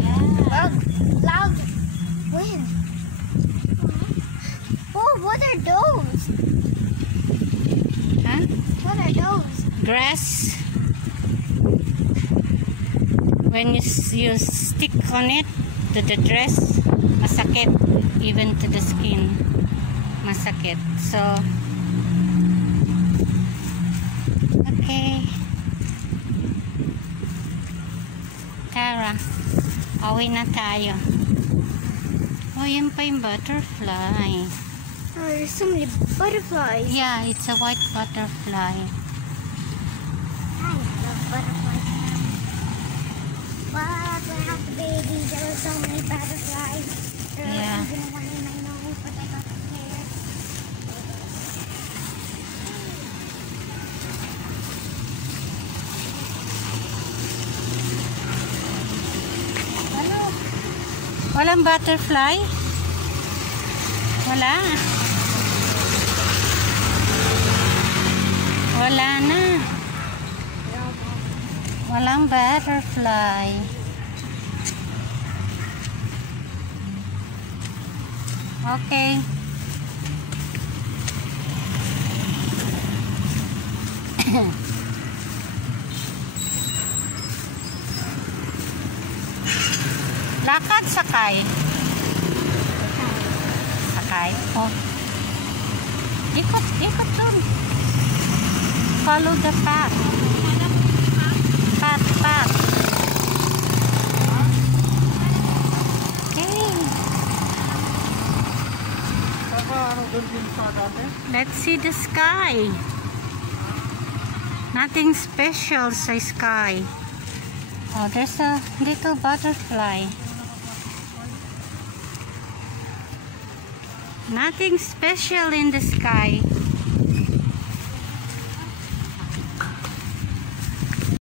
Yeah. Loud wind. Oh, what are those? Huh? What are those? Grass. When you stick on it to the dress, masakit. Even to the skin, masakit. So, okay. Tara, away na tayo. Oh, yun pa yung butterfly. Oh, there's so many butterflies. Yeah, it's a white butterfly. I love butterflies. Wow, when I was a baby, there were so many butterflies. Yeah. Even one in my nose, but I got scared. Ano? Walang butterfly? Wala. Wala na. Walang butterfly. Okay. Lakad, sakay. Sakay. Oh. Ikot, ikot dun. Follow the path. Path, path. Okay. Let's see the sky. Nothing special sa sky. Oh, there's a little butterfly. Nothing special in the sky.